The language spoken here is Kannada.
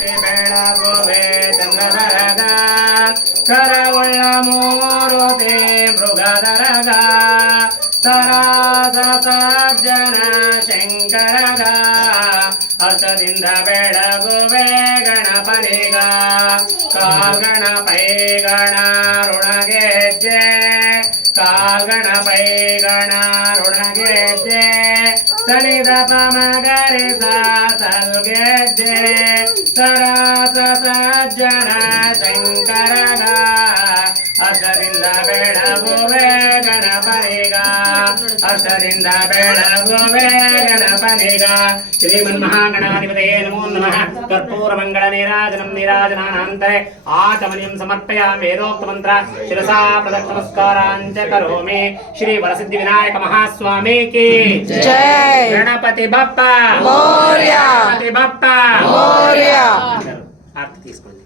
ಬೆಳಗುವೆ ಚಂದ್ರದರಗ ಕರವುಳ್ಳ ಮೂರುತಿ ಮೃಗದರಗ ಸರಾಸ ಸಜ್ಜನ ಶಂಕರಗ ಹಸದಿಂದ ಬೆಳಗುವೆ ಗಣಪನಿಗ ಕಾಲ್ಗಣಪೈ ಗಣರುಣಗೆಜ್ಜೆ ಕಾಲ್ಗಣಪೈ ಗಣರುಣಗೆಜ್ಜೆ ಸನಿದ ಪಮಗರಿ ಸಲ್ಗೆಜ್ಜೆ ಸರಾಸ ಸಜ್ಜನ ಶಂಕರಗ ಹರ್ಷದಿಂದ ಬೆಳಗುವೆ ಗಣಪನಿಗ ಹರ್ಷದಿಂದ ಬೆಳಗುವೆ ಗಣಪನಿಗ ಶ್ರೀಮನ್ಮಹಾಗಣಾಧಿಪತಯೇ ನಮೋ ನಮಃ ಕರ್ಪೂರ ಮಂಗಳ ನೀರಾಜನಂ ನೀರಾಜನಾನಂತರೆ ಆಚಮನಿಯಂ ಸಮರ್ಪಯಾಮಿ ವೇದೋಕ್ತ ಮಂತ್ರ ಶಿರಸಾ ಪ್ರದಕ್ಷಿಣ ನಮಸ್ಕಾರಾಂಚ ಕರೋಮಿ ಶ್ರೀ ವರಸಿದ್ಧಿ ವಿನಾಯಕ ಮಹಾಸ್ವಾಮಿ ಕಿ ಜೈ ಗಣಪತಿ ಬಪ್ಪ ಮೋರ್ಯ ಗಣಪತಿ ಬಪ್ಪ ಮೋರ್ಯ ಆರ್ತಿ తీసుకుంది